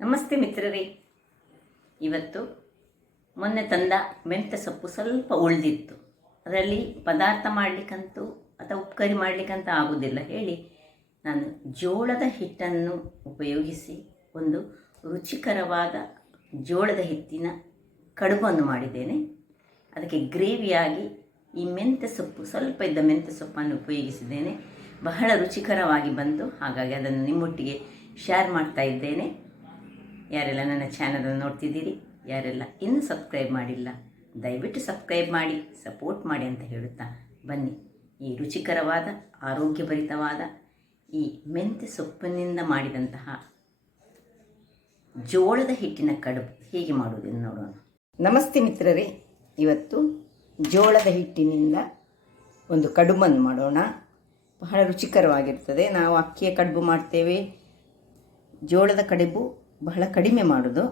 ನಮಸ್ತೆ ಮಿತ್ರರೇ. ಇವತ್ತು ಮೊನ್ನೆ ತಂದ ಮೆಂತ್ಯ ಸೊಪ್ಪು ಸ್ವಲ್ಪ ಉಳಿದಿತ್ತು. ಅದರಲ್ಲಿ ಪದಾರ್ಥ ಮಾಡಲಿಕ್ಕಂತೂ ಅಥವಾ ಉಪ್ಕರಿ ಮಾಡಲಿಕ್ಕಂತ ಆಗೋದಿಲ್ಲ ಹೇಳಿ ನಾನು ಜೋಳದ ಹಿಟ್ಟನ್ನು ಉಪಯೋಗಿಸಿ ಒಂದು ರುಚಿಕರವಾದ ಜೋಳದ ಹಿಟ್ಟಿನ ಕಡುಬನ್ನು ಮಾಡಿದ್ದೇನೆ. ಅದಕ್ಕೆ ಗ್ರೇವಿಯಾಗಿ ಈ ಮೆಂತ್ಯ ಸೊಪ್ಪು ಸ್ವಲ್ಪ ಇದ್ದ ಮೆಂತ್ಯ ಸೊಪ್ಪನ್ನು ಉಪಯೋಗಿಸಿದ್ದೇನೆ. ಬಹಳ ರುಚಿಕರವಾಗಿ ಬಂತು. ಹಾಗಾಗಿ ಅದನ್ನು ನಿಮ್ಮೊಟ್ಟಿಗೆ ಶೇರ್ ಮಾಡ್ತಾ ಇದ್ದೇನೆ. ಯಾರೆಲ್ಲ ನನ್ನ ಚಾನಲನ್ನು ನೋಡ್ತಿದ್ದೀರಿ, ಯಾರೆಲ್ಲ ಇನ್ನೂ ಸಬ್ಸ್ಕ್ರೈಬ್ ಮಾಡಿಲ್ಲ, ದಯವಿಟ್ಟು ಸಬ್ಸ್ಕ್ರೈಬ್ ಮಾಡಿ, ಸಪೋರ್ಟ್ ಮಾಡಿ ಅಂತ ಹೇಳುತ್ತಾ ಬನ್ನಿ ಈ ರುಚಿಕರವಾದ ಆರೋಗ್ಯಭರಿತವಾದ ಈ ಮೆಂತ್ಯ ಸೊಪ್ಪಿನಿಂದ ಮಾಡಿದಂತಹ ಜೋಳದ ಹಿಟ್ಟಿನ ಕಡುಬು ಹೇಗೆ ಮಾಡುವುದೆಂದು ನೋಡೋಣ. ನಮಸ್ತೆ ಮಿತ್ರರೇ. ಇವತ್ತು ಜೋಳದ ಹಿಟ್ಟಿನಿಂದ ಒಂದು ಕಡುಬನ್ನು ಮಾಡೋಣ. ಬಹಳ ರುಚಿಕರವಾಗಿರ್ತದೆ. ನಾವು ಅಕ್ಕಿಯ ಕಡುಬು ಮಾಡ್ತೇವೆ, ಜೋಳದ ಕಡುಬು ಬಹಳ ಕಡಿಮೆ ಮಾಡೋದು.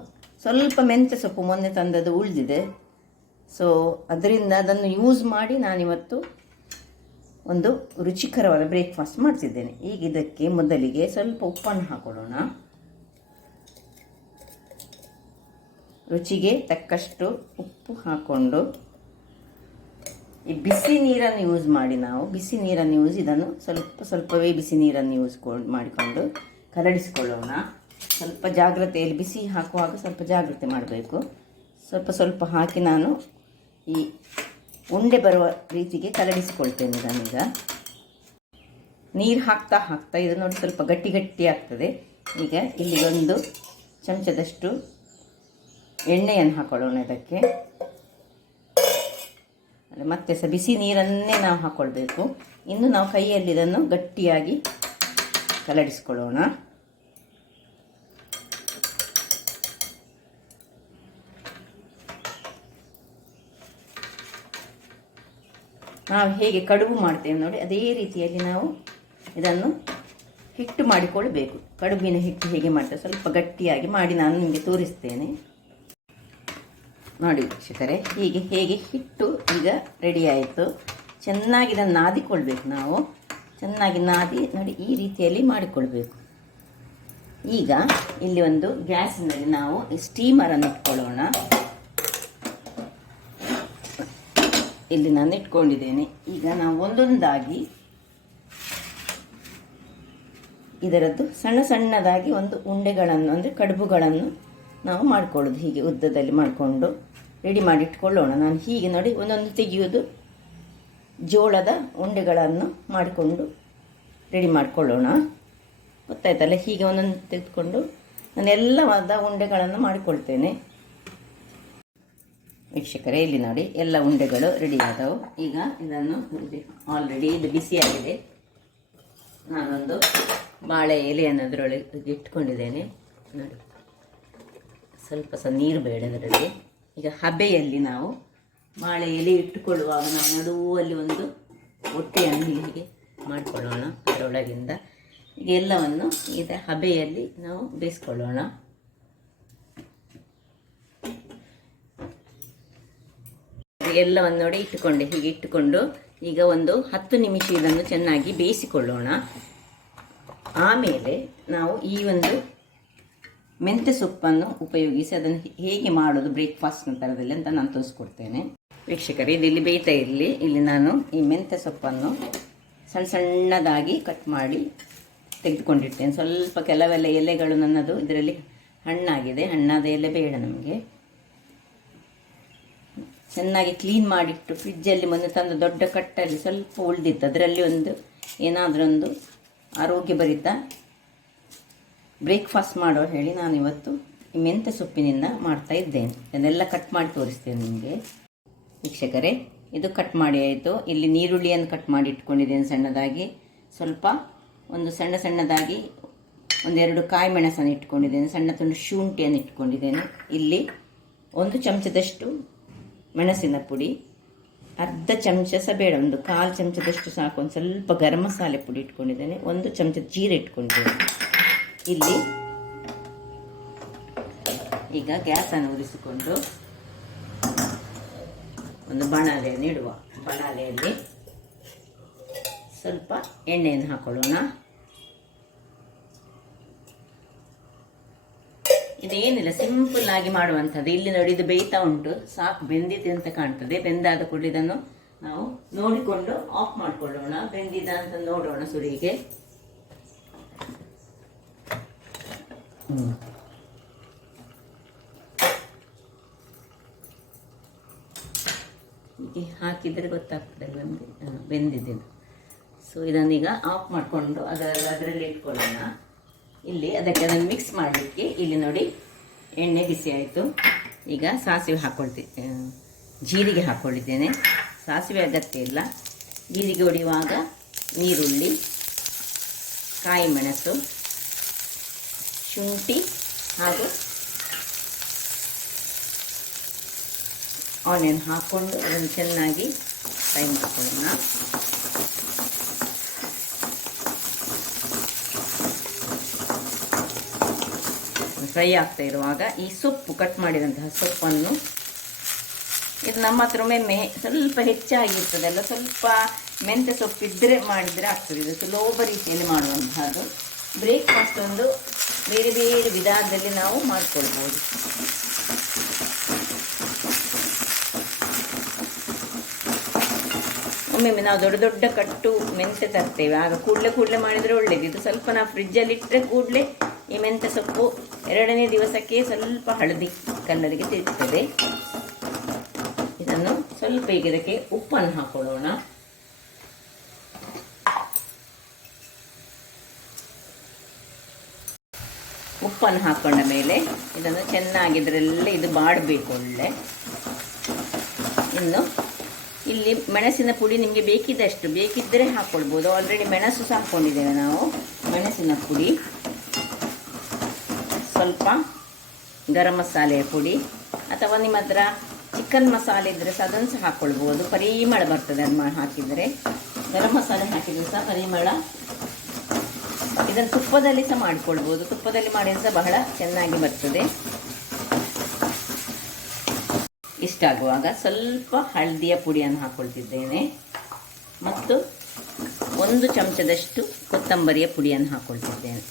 ಸ್ವಲ್ಪ ಮೆಂತ್ಯ ಸೊಪ್ಪು ಮೊನ್ನೆ ತಂದದ್ದು ಉಳಿದಿದೆ, ಸೊ ಅದರಿಂದ ಅದನ್ನು ಯೂಸ್ ಮಾಡಿ ನಾನಿವತ್ತು ಒಂದು ರುಚಿಕರವಾದ ಬ್ರೇಕ್ಫಾಸ್ಟ್ ಮಾಡ್ತಿದ್ದೇನೆ. ಈಗ ಇದಕ್ಕೆ ಮೊದಲಿಗೆ ಸ್ವಲ್ಪ ಉಪ್ಪನ್ನು ಹಾಕೊಳ್ಳೋಣ. ರುಚಿಗೆ ತಕ್ಕಷ್ಟು ಉಪ್ಪು ಹಾಕ್ಕೊಂಡು ಈ ಬಿಸಿ ನೀರನ್ನು ಯೂಸ್ ಮಾಡಿ, ನಾವು ಬಿಸಿ ನೀರನ್ನು ಇದನ್ನು ಸ್ವಲ್ಪವೇ ಬಿಸಿ ನೀರನ್ನು ಮಾಡಿಕೊಂಡು ಕರಡಿಸಿಕೊಳ್ಳೋಣ. ಸ್ವಲ್ಪ ಜಾಗ್ರತೆಯಲ್ಲಿ ಬಿಸಿ ಹಾಕುವಾಗ ಸ್ವಲ್ಪ ಜಾಗ್ರತೆ ಮಾಡಬೇಕು. ಸ್ವಲ್ಪ ಹಾಕಿ ನಾನು ಈ ಉಂಡೆ ಬರುವ ರೀತಿಗೆ ಕರಡಿಸಿಕೊಳ್ತೇನೆ. ನಾನೀಗ ನೀರು ಹಾಕ್ತಾ ಇದು ನೋಡಿ ಸ್ವಲ್ಪ ಗಟ್ಟಿ ಆಗ್ತದೆ. ಈಗ ಇಲ್ಲಿ ಒಂದು ಚಮಚದಷ್ಟು ಎಣ್ಣೆಯನ್ನು ಹಾಕೊಳ್ಳೋಣ. ಇದಕ್ಕೆ ಮತ್ತೆ ಸಹ ಬಿಸಿ ನೀರನ್ನೇ ನಾವು ಹಾಕ್ಕೊಳ್ಬೇಕು. ಇನ್ನು ನಾವು ಕೈಯಲ್ಲಿ ಇದನ್ನು ಗಟ್ಟಿಯಾಗಿ ಕಲಡಿಸ್ಕೊಳ್ಳೋಣ. ನಾವು ಹೇಗೆ ಕಡುಬು ಮಾಡ್ತೇವೆ ನೋಡಿ, ಅದೇ ರೀತಿಯಲ್ಲಿ ನಾವು ಇದನ್ನು ಹಿಟ್ಟು ಮಾಡಿಕೊಳ್ಬೇಕು. ಕಡುಬಿನ ಹಿಟ್ಟು ಹೇಗೆ ಮಾಡ್ತೇವೆ ಸ್ವಲ್ಪ ಗಟ್ಟಿಯಾಗಿ ಮಾಡಿ ನಾನು ನಿಮಗೆ ತೋರಿಸ್ತೇನೆ ನೋಡಿ ವೀಕ್ಷಕರೇ. ಹೇಗೆ ಹಿಟ್ಟು ಈಗ ರೆಡಿ ಆಯಿತು. ಚೆನ್ನಾಗಿ ಇದನ್ನು ನಾದಿಕೊಳ್ಬೇಕು. ನಾವು ಚೆನ್ನಾಗಿ ನಾದಿ ನೋಡಿ ಈ ರೀತಿಯಲ್ಲಿ ಮಾಡಿಕೊಳ್ಬೇಕು. ಈಗ ಇಲ್ಲಿ ಒಂದು ಗ್ಯಾಸಿನಲ್ಲಿ ನಾವು ಸ್ಟೀಮರನ್ನು ಇಟ್ಕೊಳ್ಳೋಣ. ಇಲ್ಲಿ ನಾನು ಇಟ್ಕೊಂಡಿದ್ದೇನೆ. ಈಗ ನಾವು ಒಂದೊಂದಾಗಿ ಇದರದ್ದು ಸಣ್ಣದಾಗಿ ಒಂದು ಉಂಡೆಗಳನ್ನು ಅಂದರೆ ಕಡುಬುಗಳನ್ನು ನಾವು ಮಾಡಿಕೊಳ್ಳೋದು. ಹೀಗೆ ಉದ್ದದಲ್ಲಿ ಮಾಡಿಕೊಂಡು ರೆಡಿ ಮಾಡಿ ಇಟ್ಕೊಳ್ಳೋಣ. ನಾನು ಹೀಗೆ ನೋಡಿ ಒಂದೊಂದು ತೆಗೆಯೋದು, ಜೋಳದ ಉಂಡೆಗಳನ್ನು ಮಾಡಿಕೊಂಡು ರೆಡಿ ಮಾಡಿಕೊಳ್ಳೋಣ. ಗೊತ್ತಾಯ್ತಲ್ಲ? ಹೀಗೆ ಒಂದೊಂದು ತೆಗೆದುಕೊಂಡು ನಾನು ಎಲ್ಲವಾದ ಉಂಡೆಗಳನ್ನು ಮಾಡಿಕೊಳ್ತೇನೆ. ವೀಕ್ಷಕರೇ ಇಲ್ಲಿ ನೋಡಿ ಎಲ್ಲ ಉಂಡೆಗಳು ರೆಡಿ ಆದವು. ಈಗ ಇದನ್ನು ಆಲ್ರೆಡಿ ಇದು ಬಿಸಿಯಾಗಿದೆ. ನಾನೊಂದು ಬಾಳೆ ಎಲೆಯನ್ನು ಅದರೊಳಗೆ ಇಟ್ಕೊಂಡಿದ್ದೇನೆ ನೋಡಿ. ಸ್ವಲ್ಪ ಸಹ ನೀರು ಬೇಡ ಅದರಲ್ಲಿ. ಈಗ ಹಬೆಯಲ್ಲಿ ನಾವು ಬಾಳೆ ಎಲೆ ಇಟ್ಟುಕೊಳ್ಳುವಾಗ ನಾವು ನಡುವಲ್ಲಿ ಒಂದು ಹೊಟ್ಟೆಯನ್ನು ಹೀಗೆ ಮಾಡಿಕೊಳ್ಳೋಣ. ಅದರೊಳಗಿಂದ ಈಗ ಎಲ್ಲವನ್ನು ಈಗ ಹಬೆಯಲ್ಲಿ ನಾವು ಬೇಯಿಸ್ಕೊಳ್ಳೋಣ. ಎಲ್ಲವನ್ನು ನೋಡಿ ಹೀಗೆ ಇಟ್ಟುಕೊಂಡು ಈಗ ಒಂದು 10 ನಿಮಿಷ ಇದನ್ನು ಚೆನ್ನಾಗಿ ಬೇಯಿಸಿಕೊಳ್ಳೋಣ. ಆಮೇಲೆ ನಾವು ಈ ಒಂದು ಮೆಂತ್ಯ ಸೊಪ್ಪನ್ನು ಉಪಯೋಗಿಸಿ ಅದನ್ನು ಹೇಗೆ ಮಾಡೋದು ಬ್ರೇಕ್ಫಾಸ್ಟ್ನ ಥರದಲ್ಲಿ ಅಂತ ನಾನು ತೋರಿಸ್ಕೊಡ್ತೇನೆ. ವೀಕ್ಷಕರೇ ಇಲ್ಲಿ ಬೇಯ್ತಾ ಇರಲಿ. ಇಲ್ಲಿ ನಾನು ಈ ಮೆಂತ್ಯ ಸೊಪ್ಪನ್ನು ಸಣ್ಣದಾಗಿ ಕಟ್ ಮಾಡಿ ತೆಗೆದುಕೊಂಡಿರ್ತೇನೆ. ಸ್ವಲ್ಪ ಕೆಲವೆಲ್ಲ ಎಲೆಗಳು ನನ್ನದು ಇದರಲ್ಲಿ ಹಣ್ಣಾಗಿದೆ. ಹಣ್ಣಾದ ಎಲೆ ಬೇಡ ನಮಗೆ. ಚೆನ್ನಾಗಿ ಕ್ಲೀನ್ ಮಾಡಿಟ್ಟು ಫ್ರಿಜ್ಜಲ್ಲಿ ಮೊನ್ನೆ ತಂದು ದೊಡ್ಡ ಕಟ್ಟಲ್ಲಿ ಸ್ವಲ್ಪ ಉಳಿದಿತ್ತು. ಅದರಲ್ಲಿ ಏನಾದರೂ ಒಂದು ಆರೋಗ್ಯಭರಿತ ಬ್ರೇಕ್ಫಾಸ್ಟ್ ಮಾಡೋ ಹೇಳಿ ನಾನಿವತ್ತು ಈ ಮೆಂತ್ಯ ಸೊಪ್ಪಿನಿಂದ ಮಾಡ್ತಾ ಇದ್ದೇನೆ. ಇದನ್ನೆಲ್ಲ ಕಟ್ ಮಾಡಿ ತೋರಿಸ್ತೇನೆ ನಿಮಗೆ. ವೀಕ್ಷಕರೇ ಇದು ಕಟ್ ಮಾಡಿ ಆಯಿತು. ಇಲ್ಲಿ ನೀರುಳ್ಳಿಯನ್ನು ಕಟ್ ಮಾಡಿ ಇಟ್ಕೊಂಡಿದ್ದೇನೆ ಸಣ್ಣದಾಗಿ. ಸ್ವಲ್ಪ ಒಂದು ಸಣ್ಣದಾಗಿ 1-2 ಕಾಯಿ ಮೆಣಸನ್ನು ಇಟ್ಕೊಂಡಿದ್ದೇನೆ. ಸಣ್ಣ ತುಂಡು ಶುಂಠಿಯನ್ನು ಇಟ್ಕೊಂಡಿದ್ದೇನೆ. ಇಲ್ಲಿ 1 ಚಮಚದಷ್ಟು ಮೆಣಸಿನ ಪುಡಿ, ಅರ್ಧ ಚಮಚ ಸಹ ಬೇಡ, 1/4 ಚಮಚದಷ್ಟು ಸಾಕು. ಒಂದು ಸ್ವಲ್ಪ ಗರಂ ಮಸಾಲೆ ಪುಡಿ ಇಟ್ಕೊಂಡಿದ್ದೇನೆ. 1 ಚಮಚ ಜೀರೆ ಇಟ್ಕೊಂಡಿದ್ದೇನೆ. ಇಲ್ಲಿ ಈಗ ಗ್ಯಾಸನ್ನು ಉರಿಸಿಕೊಂಡು ಒಂದು ಬಾಣಲೆಯನ್ನು ಇಡುವ. ಬಾಣಲೆಯಲ್ಲಿ ಸ್ವಲ್ಪ ಎಣ್ಣೆಯನ್ನು ಹಾಕೊಳ್ಳೋಣ. ಇದೇನಿಲ್ಲ, ಸಿಂಪಲ್ ಆಗಿ ಮಾಡುವಂಥದ್ದು. ಇಲ್ಲಿ ನೋಡಿ, ಇದು ಬೇಯ್ತಾ ಉಂಟು, ಸಾಕು, ಬೆಂದಿದೆ ಅಂತ ಕಾಣ್ತದೆ. ಬೆಂದಾದ ಕೂಡಲೇ ಇದನ್ನು ನಾವು ನೋಡಿಕೊಂಡು ಆಫ್ ಮಾಡ್ಕೊಳ್ಳೋಣ. ಬೆಂದಿದ ಅಂತ ನೋಡೋಣ ಸುರಿಗೆ. ಹೀಗೆ ಹಾಕಿದರೆ ಗೊತ್ತಾಗ್ತದೆ ನಮಗೆ ಬೆಂದಿದೆ. ಸೊ ಇದನ್ನೀಗ ಆಫ್ ಮಾಡಿಕೊಂಡು ಅದರಲ್ಲಿ ಇಟ್ಕೊಳ್ಳೋಣ. ಇಲ್ಲಿ ಅದಕ್ಕೆ ಅದನ್ನು ಮಿಕ್ಸ್ ಮಾಡಲಿಕ್ಕೆ ಇಲ್ಲಿ ನೋಡಿ ಎಣ್ಣೆ ಬಿಸಿ ಆಯಿತು. ಈಗ ಸಾಸಿವೆ ಜೀರಿಗೆ ಹಾಕ್ಕೊಂಡಿದ್ದೇನೆ. ಸಾಸಿವೆ ಅಗತ್ಯ ಇಲ್ಲ. ಜೀರಿಗೆ ಹೊಡೆಯುವಾಗ ನೀರುಳ್ಳಿ, ಕಾಯಿ ಮೆಣಸು, ಶುಂಠಿ ಹಾಗೂ ಆನಿಯನ್ ಹಾಕ್ಕೊಂಡು ಅದನ್ನು ಚೆನ್ನಾಗಿ ಫ್ರೈ ಮಾಡ್ಕೊಳ್ಳೋಣ. ಫ್ರೈ ಆಗ್ತಾ ಇರುವಾಗ ಈ ಸೊಪ್ಪು, ಕಟ್ ಮಾಡಿದಂತಹ ಸೊಪ್ಪನ್ನು, ಇದು ನಮ್ಮ ಹತ್ರ ಒಮ್ಮೆ ಸ್ವಲ್ಪ ಹೆಚ್ಚಾಗಿರ್ತದೆ ಅಲ್ಲ, ಸ್ವಲ್ಪ ಮೆಂತ್ಯ ಸೊಪ್ಪಿದ್ದರೆ ಮಾಡಿದರೆ ಆಗ್ತದೆ. ಇದು ಸುಲಭ ರೀತಿಯಲ್ಲಿ ಮಾಡುವಂತಹದ್ದು. ಬ್ರೇಕ್ಫಾಸ್ಟ್ ಒಂದು ಬೇರೆ ಬೇರೆ ವಿಧಾನದಲ್ಲಿ ನಾವು ಮಾಡ್ಕೊಳ್ಬೋದು. ಒಮ್ಮೊಮ್ಮೆ ನಾವು ದೊಡ್ಡ ದೊಡ್ಡ ಕಟ್ಟು ಮೆಂತ್ಯ ತರ್ತೇವೆ, ಆಗ ಕೂಡಲೇ ಮಾಡಿದರೆ ಒಳ್ಳೇದು. ಇದು ಸ್ವಲ್ಪ ನಾವು ಫ್ರಿಜ್ಜಲ್ಲಿ ಇಟ್ಟರೆ ಕೂಡಲೇ ಈ ಮೆಂತ್ಯ ಸೊಪ್ಪು 2ನೇ ದಿವಸಕ್ಕೆ ಸ್ವಲ್ಪ ಹಳದಿ ಕಲ್ಲರಿಗೆ ತಿರುಗ್ತದೆ. ಇದನ್ನು ಸ್ವಲ್ಪ ಈಗ ಇದಕ್ಕೆ ಉಪ್ಪನ್ನು ಹಾಕೊಳ್ಳೋಣ. ಉಪ್ಪನ್ನು ಹಾಕೊಂಡ ಮೇಲೆ ಇದನ್ನು ಚೆನ್ನಾಗಿ ಇದರಲ್ಲೇ ಇದು ಬಾಡಬೇಕು ಒಳ್ಳೆ. ಇನ್ನು ಇಲ್ಲಿ ಮೆಣಸಿನ ಪುಡಿ ನಿಮಗೆ ಬೇಕಿದ್ದರೆ ಹಾಕ್ಕೊಳ್ಬೋದು. ಆಲ್ರೆಡಿ ಮೆಣಸು ಸಹ ಹಾಕ್ಕೊಂಡಿದ್ದೇವೆ ನಾವು. ಮೆಣಸಿನ ಪುಡಿ, ಸ್ವಲ್ಪ ಗರಂ ಮಸಾಲೆಯ ಪುಡಿ, ಅಥವಾ ನಿಮ್ಮ ಹತ್ರ ಚಿಕನ್ ಮಸಾಲೆ ಇದ್ದರೆ ಸಹ ಅದನ್ನು ಸಹ ಹಾಕ್ಕೊಳ್ಬೋದು. ಪರಿಮಳ ಬರ್ತದೆ ಅದನ್ನು ಹಾಕಿದರೆ. ಗರಂ ಮಸಾಲೆ ಹಾಕಿದರೆ ಸಹ ಪರಿಮಳ. ಇದನ್ನು ತುಪ್ಪದಲ್ಲಿ ಸಹ ಮಾಡಿಕೊಳ್ಬೋದು. ತುಪ್ಪದಲ್ಲಿ ಮಾಡಿದರೆ ಸಹ ಬಹಳ ಚೆನ್ನಾಗಿ ಬರ್ತದೆ. ಇಷ್ಟಾಗುವಾಗ ಸ್ವಲ್ಪ ಹಳದಿಯ ಪುಡಿಯನ್ನು ಹಾಕ್ಕೊಳ್ತಿದ್ದೇನೆ ಮತ್ತು 1 ಚಮಚದಷ್ಟು ಕೊತ್ತಂಬರಿಯ ಪುಡಿಯನ್ನು ಹಾಕ್ಕೊಳ್ತಿದ್ದೇನೆ.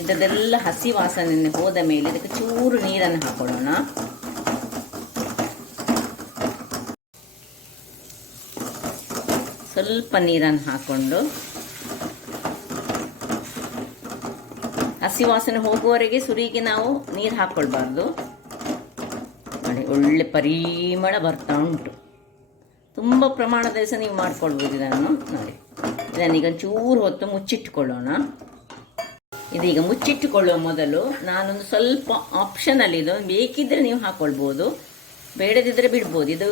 ಇದೆಲ್ಲ ಹಸಿ ವಾಸನೆ ಹೋದ ಮೇಲೆ ಇದಕ್ಕೆ ಚೂರು ನೀರನ್ನು ಹಾಕೊಳ್ಳೋಣ. ಸ್ವಲ್ಪ ನೀರನ್ನು ಹಾಕ್ಕೊಂಡು ಹಸಿ ವಾಸನೆ ಹೋಗುವವರೆಗೆ ಸುರಿಗೆ ನಾವು ನೀರು ಹಾಕ್ಕೊಳ್ಬಾರ್ದು. ನೋಡಿ, ಒಳ್ಳೆ ಪರಿಮಳ ಬರ್ತಾ ಉಂಟು. ತುಂಬ ಪ್ರಮಾಣದಲ್ಲಿ ಸಹ ನೀವು ಮಾಡ್ಕೊಳ್ಬೋದು ಇದನ್ನು. ನೋಡಿ, ಇದನ್ನೀಗ ಚೂರು ಹೊತ್ತು ಮುಚ್ಚಿಟ್ಟುಕೊಳ್ಳೋಣ. ಇದೀಗ ಮುಚ್ಚಿಟ್ಟುಕೊಳ್ಳುವ ಮೊದಲು ನಾನೊಂದು ಸ್ವಲ್ಪ ಆಪ್ಷನಲ್ಲಿ, ಇದು ಬೇಕಿದ್ದರೆ ನೀವು ಹಾಕ್ಕೊಳ್ಬೋದು, ಬೇಡದಿದ್ದರೆ ಬಿಡ್ಬೋದು. ಇದು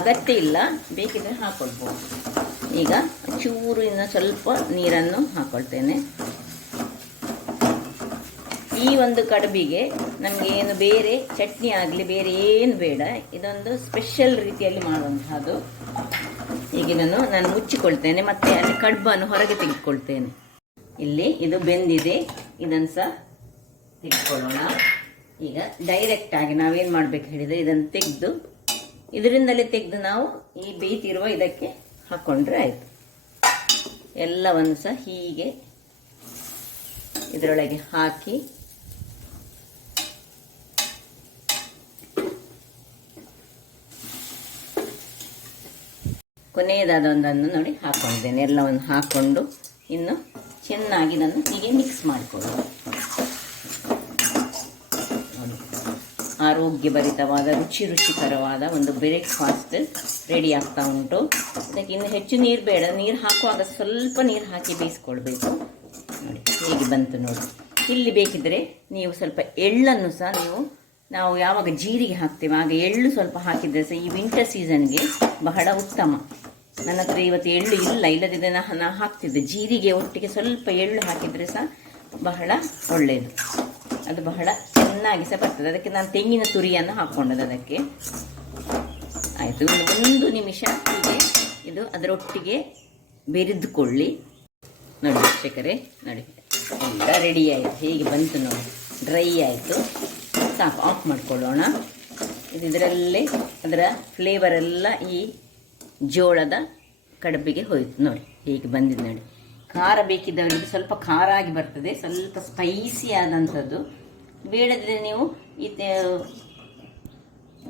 ಅಗತ್ಯ ಇಲ್ಲ, ಬೇಕಿದ್ದರೆ ಹಾಕ್ಕೊಳ್ಬೋದು. ಈಗ ಚೂರು ಇನ್ನು ಸ್ವಲ್ಪ ನೀರನ್ನು ಹಾಕ್ಕೊಳ್ತೇನೆ. ಈ ಒಂದು ಕಡುಬಿಗೆ ನಮಗೆ ಏನು ಬೇರೆ ಚಟ್ನಿ ಆಗಲಿ ಬೇರೆ ಏನು ಬೇಡ, ಇದೊಂದು ಸ್ಪೆಷಲ್ ರೀತಿಯಲ್ಲಿ ಮಾಡುವಂತಹದ್ದು. ಈಗ ಇದನ್ನು ನಾನು ಮುಚ್ಚಿಕೊಳ್ತೇನೆ, ಮತ್ತು ಅಲ್ಲಿ ಕಡುಬನ್ನು ಹೊರಗೆ ತೆಗೆದುಕೊಳ್ತೇನೆ. ಇಲ್ಲಿ ಇದು ಬೆಂದಿದೆ, ಇದನ್ನು ಸಹ ತೆಗೆದುಕೊಳ್ಳೋಣ. ಈಗ ಡೈರೆಕ್ಟಾಗಿ ನಾವೇನು ಮಾಡಬೇಕು ಹೇಳಿದರೆ, ಇದನ್ನು ತೆಗೆದು ಇದರಿಂದಲೇ ತೆಗೆದು ನಾವು ಈ ಬೇಯ್ತಿರುವ ಇದಕ್ಕೆ ಹಾಕ್ಕೊಂಡ್ರೆ ಆಯಿತು. ಎಲ್ಲವನ್ನು ಸಹ ಹೀಗೆ ಇದರೊಳಗೆ ಹಾಕಿ ಕೊನೆಯದಾದ ಒಂದನ್ನು ನೋಡಿ ಹಾಕ್ಕೊಂಡಿದ್ದೇನೆ. ಎಲ್ಲವನ್ನು ಹಾಕ್ಕೊಂಡು ಇನ್ನು ಚೆನ್ನಾಗಿ ಇದನ್ನು ಹೀಗೆ ಮಿಕ್ಸ್ ಮಾಡಿಕೊಳ್ಳೋಣ. ನೋಡಿ, ಆರೋಗ್ಯಭರಿತವಾದ ರುಚಿಕರವಾದ ಒಂದು ಬ್ರೇಕ್ಫಾಸ್ಟ್ ರೆಡಿ ಆಗ್ತಾ ಉಂಟು. ಇದಕ್ಕೆ ಇನ್ನು ಹೆಚ್ಚು ನೀರು ಬೇಡ. ನೀರು ಹಾಕುವಾಗ ಸ್ವಲ್ಪ ನೀರು ಹಾಕಿ ಬೇಯಿಸ್ಕೊಳ್ಬೇಕು. ನೋಡಿ ಹೇಗೆ ಬಂತು ನೋಡಿ. ಇಲ್ಲಿ ಬೇಕಿದ್ದರೆ ನೀವು ಸ್ವಲ್ಪ ಎಳ್ಳನ್ನು ಸಹ ನಾವು ಯಾವಾಗ ಜೀರಿಗೆ ಹಾಕ್ತೇವೆ ಆಗ ಎಳ್ಳು ಸ್ವಲ್ಪ ಹಾಕಿದರೆ ಸಹ ಈ ವಿಂಟರ್ ಸೀಸನ್ಗೆ ಬಹಳ ಉತ್ತಮ. ನನ್ನ ಹತ್ರ ಇವತ್ತು ಎಳ್ಳು ಇಲ್ಲ, ಇಲ್ಲದಿದ್ದರೆ ನಾನು ಹಾಕ್ತಿದ್ದೆ. ಜೀರಿಗೆ ಒಟ್ಟಿಗೆ ಸ್ವಲ್ಪ ಎಳ್ಳು ಹಾಕಿದರೆ ಸಹ ಬಹಳ ಒಳ್ಳೆಯದು, ಅದು ಬಹಳ ಚೆನ್ನಾಗಿ ಸಹ ಬರ್ತದೆ. ಅದಕ್ಕೆ ನಾನು ತೆಂಗಿನ ತುರಿಯನ್ನು ಹಾಕ್ಕೊಂಡದ್ದು ಅದಕ್ಕೆ. ಆಯಿತು, 1 ನಿಮಿಷ ಹೀಗೆ ಇದು ಅದರೊಟ್ಟಿಗೆ ಬೆರೆದುಕೊಳ್ಳಿ. ನೋಡಿ ವೀಕ್ಷಕರೇ, ನೋಡಿ ಎಲ್ಲ ರೆಡಿ ಆಯಿತು. ಹೇಗೆ ಬಂತು ನೋಡಿ, ಡ್ರೈ ಆಯಿತು. ಸಾಕು, ಆಫ್ ಮಾಡಿಕೊಳ್ಳೋಣ. ಇದರಲ್ಲೇ ಅದರ ಫ್ಲೇವರೆಲ್ಲ ಈ ಜೋಳದ ಕಡುಬಿಗೆ ಹೋಯಿತು. ನೋಡಿ ಹೇಗೆ ಬಂದಿದೆ ನೋಡಿ. ಖಾರ ಬೇಕಿದ್ದವರಿಗೆ ಸ್ವಲ್ಪ ಖಾರ ಆಗಿ ಬರ್ತದೆ, ಸ್ವಲ್ಪ ಸ್ಪೈಸಿ ಆದಂಥದ್ದು. ಬೇಡದ್ರೆ ನೀವು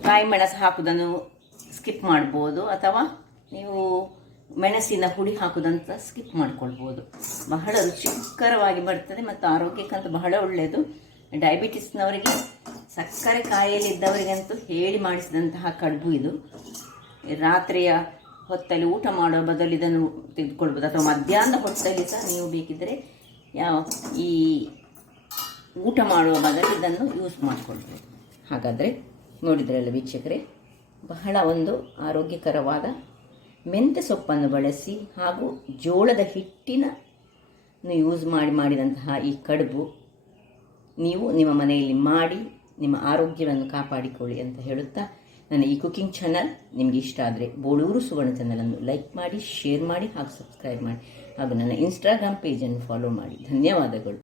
ಕಾಯಿ ಮೆಣಸು ಹಾಕೋದನ್ನು ಸ್ಕಿಪ್ ಮಾಡ್ಬೋದು, ಅಥವಾ ನೀವು ಮೆಣಸಿನ ಹುಡಿ ಹಾಕೋದಂತ ಸ್ಕಿಪ್ ಮಾಡ್ಕೊಳ್ಬೋದು. ಬಹಳ ರುಚಿಕರವಾಗಿ ಬರ್ತದೆ ಮತ್ತು ಆರೋಗ್ಯಕ್ಕಂತೂ ಬಹಳ ಒಳ್ಳೆಯದು. ಡಯಾಬಿಟಿಸ್ನವರಿಗೆ, ಸಕ್ಕರೆ ಕಾಯಿಲೆಯಿದ್ದವರಿಗಂತೂ ಹೇಳಿ ಮಾಡಿಸಿದಂತಹ ಕಡುಬು ಇದು. ರಾತ್ರಿಯ ಹೊತ್ತಲ್ಲಿ ಊಟ ಮಾಡೋ ಬದಲು ಇದನ್ನು ತೆಗೆದುಕೊಳ್ಬೋದು, ಅಥವಾ ಮಧ್ಯಾಹ್ನದ ಹೊತ್ತಲ್ಲಿ ಸಹ ನೀವು ಬೇಕಿದ್ದರೆ ಈ ಊಟ ಮಾಡುವ ಬದಲು ಇದನ್ನು ಯೂಸ್ ಮಾಡಿಕೊಳ್ಬೋದು. ಹಾಗಾದರೆ ನೋಡಿದ್ರಲ್ಲ ವೀಕ್ಷಕರೇ, ಬಹಳ ಒಂದು ಆರೋಗ್ಯಕರವಾದ ಮೆಂತ್ಯ ಸೊಪ್ಪನ್ನು ಬಳಸಿ ಹಾಗೂ ಜೋಳದ ಹಿಟ್ಟಿನ ಯೂಸ್ ಮಾಡಿದಂತಹ ಈ ಕಡುಬು ನೀವು ನಿಮ್ಮ ಮನೆಯಲ್ಲಿ ಮಾಡಿ ನಿಮ್ಮ ಆರೋಗ್ಯವನ್ನು ಕಾಪಾಡಿಕೊಳ್ಳಿ ಅಂತ ಹೇಳುತ್ತಾ, ನನ್ನ ಈ ಕುಕಿಂಗ್ ಚಾನಲ್ ನಿಮಗೆ ಇಷ್ಟ ಆದರೆ ಬೋಳೂರು ಸುವರ್ಣ ಚಾನಲನ್ನು ಲೈಕ್ ಮಾಡಿ, ಶೇರ್ ಮಾಡಿ ಹಾಗೂ ಸಬ್ಸ್ಕ್ರೈಬ್ ಮಾಡಿ, ಹಾಗೂ ನನ್ನ ಇನ್ಸ್ಟಾಗ್ರಾಮ್ ಪೇಜನ್ನು ಫಾಲೋ ಮಾಡಿ. ಧನ್ಯವಾದಗಳು.